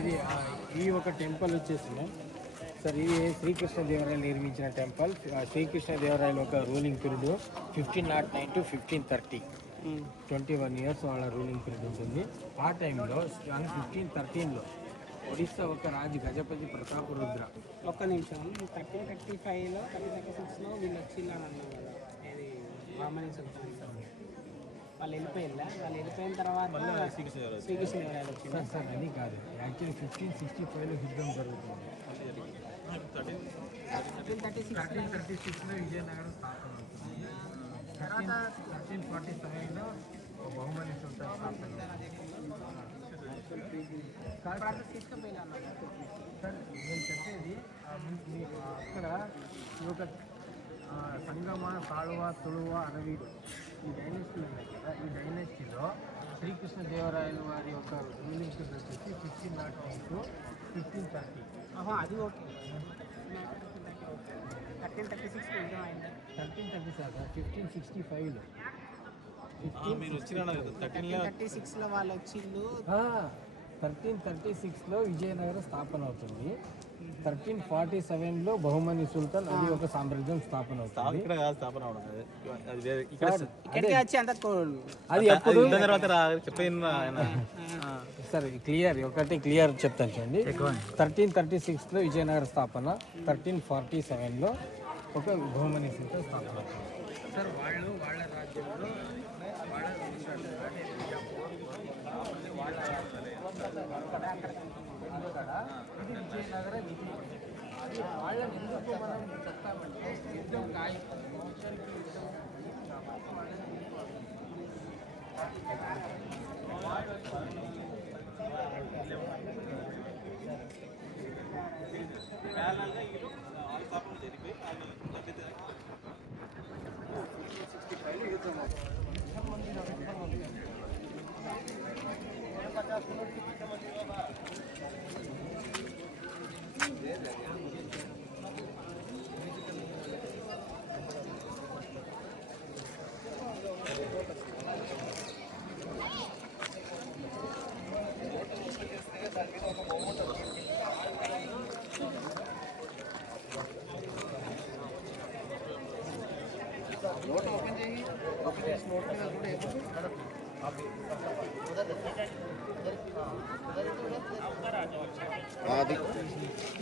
ఇది ఈ ఒక టెంపుల్ వచ్చేసి సార్ ఇది శ్రీకృష్ణదేవరాయలు నిర్మించిన టెంపుల్. శ్రీకృష్ణదేవరాయలు ఒక రూలింగ్ పీరియడ్ 1509 to 1530, 21 years వాళ్ళ రూలింగ్ పీరియడ్ ఉంటుంది. ఆ టైంలో 1513లో ఒడిస్సా ఒక రాజు గజపతి ప్రతాపరుద్ర. ఒక్క నిమిషం, 1335లో 1336లో వీళ్ళు వచ్చిల్లని అన్నాం కదా, ఇది రామని సుల్తాన్ వాళ్ళు వెళ్ళిపోయిందా? వాళ్ళు వెళ్ళిపోయిన తర్వాత శ్రీకృష్ణదేవరాయలు వచ్చింది. సార్ అది కాదు, యాక్చువల్లీ 1565లో యుద్ధం జరుగుతుంది. 1336లో విజయనగరం స్థాపన అవుతుంది. 1347లో బహుమని సుల్తాన్ స్థాపన. సార్ నేను చెప్పేది మీకు అక్కడ ఈ యొక్క సంగమ, సాళువ, తుళువ, అరవీడు ఈ డైనెస్టీలు ఉన్నాయి కదా. ఈ డైనెస్టీలో శ్రీకృష్ణదేవరాయలు వారి యొక్క రూలింగ్ పీరియడ్ వచ్చేసి 1509 to 1530. అది ఓకే. 1336 1565లో 1336లో వాళ్ళు వచ్చిండు. 1336లో విజయనగరం స్థాపన అవుతుంది. 1347లో బహుమని సుల్తాన్ అది ఒక సామ్రాజ్యం స్థాపన అవుతుంది. అది సరే క్లియర్ ఒకటి క్లియర్ చెప్తాను చూడండి. 1336లో విజయనగర స్థాపన, 1347లో ఒక బహుమని సుల్తాన్ స్థాపన అవుతుంది. సార్ వాళ్ళ రాజ్యంలో ఇది విజయనగర లిపి. వాళ్ళని ఎందుకు మనం చెప్తామంటే యుద్ధం కాయ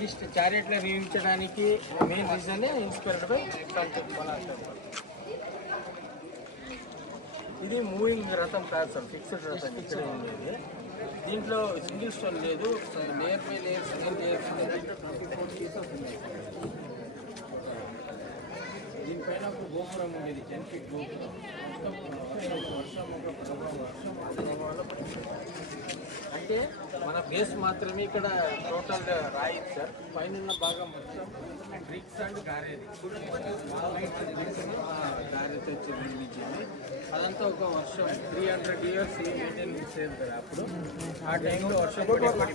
ఈస్ట్ చారిట్లో నిర్మించడానికి మెయిన్ రీజన్ ఇన్స్పైర్డ్ బై ఇది మూవింగ్ రథం కాదు సార్, ఫిక్స్డ్ రథం ఇక్కడ ఉండేది. దీంట్లో సింగిల్ స్టోన్ లేదు, layer by layer single layers. దీనిపైన ఒక గోపురం ఉండేది, 10 feet గోపురం. అంటే మన బేస్ మాత్రమే ఇక్కడ టోటల్ రాయి సార్. పైన భాగం మొత్తం బ్రిక్స్ అండ్ గారేది గారెతో వచ్చి నిర్మించింది. అదంతా ఒక వర్షం 300 years మెయింటెనెన్స్ లేదు కదా అప్పుడు. ఆ టైంలో వర్షం పడిపోయి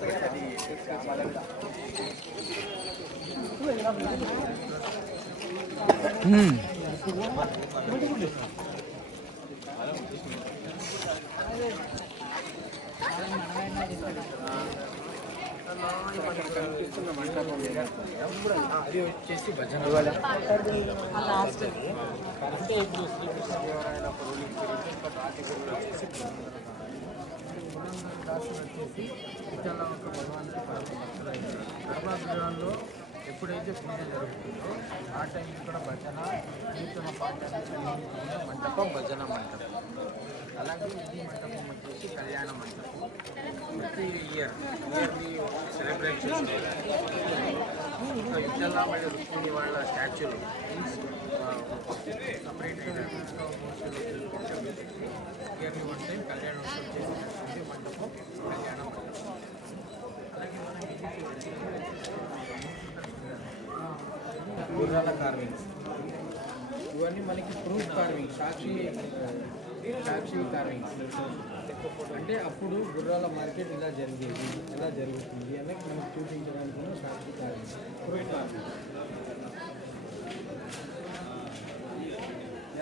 అది కనిపిస్తున్న మంటపం అది వచ్చేసి భజన. అంటే ఇప్పుడు శ్రీకృష్ణదేవరాయల రూలింగ్ పీరియడ్ ఇంకా రాజగురులు వచ్చేసి పురంధరదాసులు వచ్చేసి ఇతర ఒక భగవానికి భక్తులు అయినారు. గర్భగృహంలో ఎప్పుడైతే పూజ జరుగుతుందో ఆ టైంలో కూడా భజన కీర్తన పాఠానికి మంటపం భజన మంటపం. అలాగే ఈ మంటపం వచ్చేసి కళ్యాణ మంటపం. ప్రతి ఇయర్లీ సెలబ్రేట్ చేస్తారు. యుద్ధంలో మళ్ళీ రుక్మిణి వాళ్ళ స్టాచ్యూలు సపరేట్ ఇయర్లీ వన్ టైం కళ్యాణోత్సవం చేసినటువంటి మంటపం కళ్యాణ మంటపం. అలాగే మనం గుర్రాల కార్వింగ్స్ ఇవన్నీ మనకి ప్రూఫ్ కార్వింగ్, సాక్షి కార్వింగ్స్. అంటే అప్పుడు గుర్రాల మార్కెట్ ఇలా జరిగేది, ఎలా జరుగుతుంది అనేది మనకు చూపించడానికి సాక్షి కార్వింగ్స్, ప్రూఫ్ కార్వింగ్.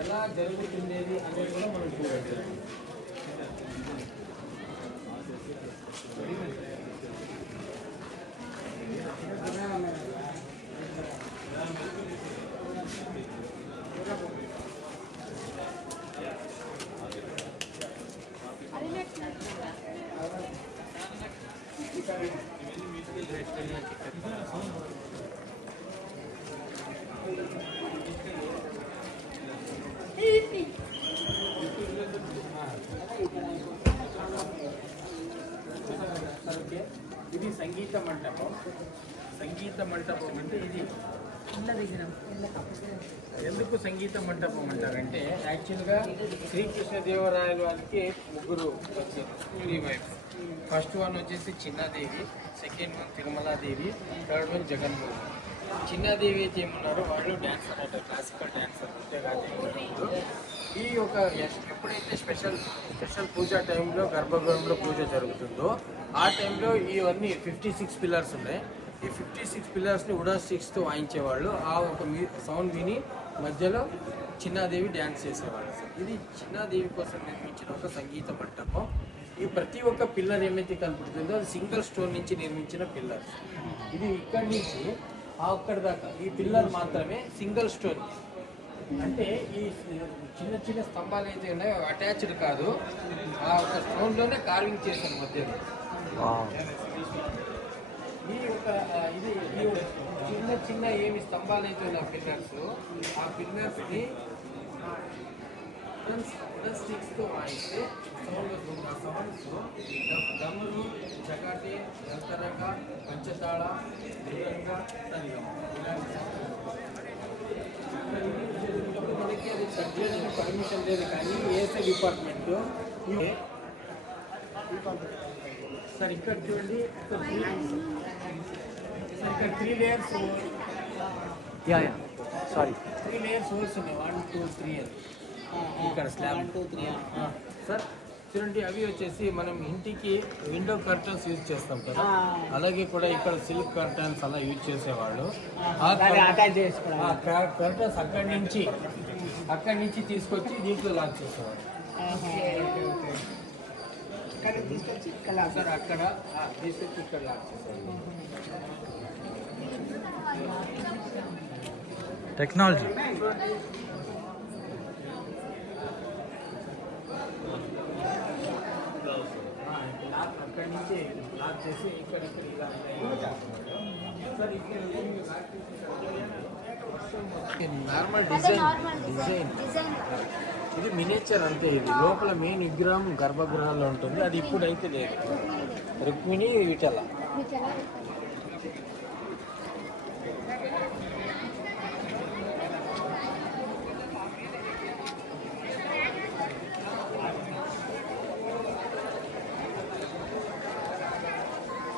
ఎలా జరుగుతుండేది అనేది కూడా మనం చూడవచ్చు. ఇది సంగీత మంటపం. సంగీత మంటపం అంటే ఇది ఎందుకు సంగీత మంటపం అంటారంటే యాక్చువల్గా శ్రీకృష్ణదేవరాయల వారికి ముగ్గురు వచ్చారు, 3 వైఫ్. ఫస్ట్ వన్ వచ్చేసి Chinnadevi, second one Tirumaladevi, third one Jaganmohan. Chinnadevi అయితే ఏమన్నారు, వాళ్ళు డ్యాన్సర్ అంటే క్లాసికల్ డ్యాన్సర్ అంతేకాదు. ఈ ఒక ఎప్పుడైతే స్పెషల్ పూజ టైంలో గర్భగృహంలో పూజ జరుగుతుందో ఆ టైంలో ఇవన్నీ 56 పిల్లర్స్ ఉన్నాయి. ఈ 56 పిల్లర్స్ని ఉడా స్టిక్స్తో వాయించేవాళ్ళు. ఆ ఒక సౌండ్ విని మధ్యలో చిన్నాదేవి డ్యాన్స్ చేసేవాళ్ళు. ఇది చిన్నాదేవి కోసం నిర్మించిన ఒక సంగీత మంటపం. ఈ ప్రతి ఒక్క పిల్లర్ ఏమైతే కనపడుతుందో అది సింగిల్ స్టోన్ నుంచి నిర్మించిన పిల్లర్. ఇది ఇక్కడి నుంచి అక్కడి దాకా ఈ పిల్లర్ మాత్రమే సింగిల్ స్టోన్. అంటే ఈ చిన్న చిన్న స్తంభాలు అయితే ఉన్నాయో అటాచ్డ్ కాదు, ఆ ఒక స్టోన్లోనే కార్వింగ్ చేశాను మధ్యలో. ఈ ఒక ఇది ఈ చిన్న చిన్న ఏమి స్తంభాలు అయితే ఉన్నాయి పిల్లర్స్, ఆ పిల్లర్స్ని స్టిక్స్తో వాయిస్తే సౌండ్ వస్తుంది. ఆ సౌండ్స్ దమ్ములు, చకాటి, యంతరంగ, పంచతాళ, మృదంగ, సరిగమ మనకి అది సర్జరీ పర్మిషన్ లేదు. కానీ ఏసీ డిపార్ట్మెంట్ సార్ ఇక్కడ చూడండి, ఇక్కడ 3 లేయర్స్ సారీ 3 లేయర్స్ హోల్స్ ఉన్నాయి. 1 2 3 అని ఇక్కడ స్లాబ్ 1 2 3 సార్ చూడండి. అవి వచ్చేసి మనం ఇంటికి విండో కర్టన్స్ యూజ్ చేస్తాం కదా, అలాగే కూడా ఇక్కడ సిల్క్ కర్టన్స్ అలా యూజ్ చేసేవాళ్ళు. ఆ కర్టన్స్ అక్కడి నుంచి తీసుకొచ్చి దీంట్లో లాక్ చేసేవాళ్ళు. సార్ అక్కడ తీసుకొచ్చి ఇక్కడ లాక్ చేసేవాళ్ళు. టెక్నాలజీ అక్కడి నుంచి లాక్ చేసి ఇక్కడ ఇలా నార్మల్ డిజైన్ ఇది మినేచర్ అంతే. ఇది లోపల మెయిన్ విగ్రహం గర్భగృహాల్లో ఉంటుంది. అది ఇప్పుడైతే లేదు. రుక్మిణి విఠల.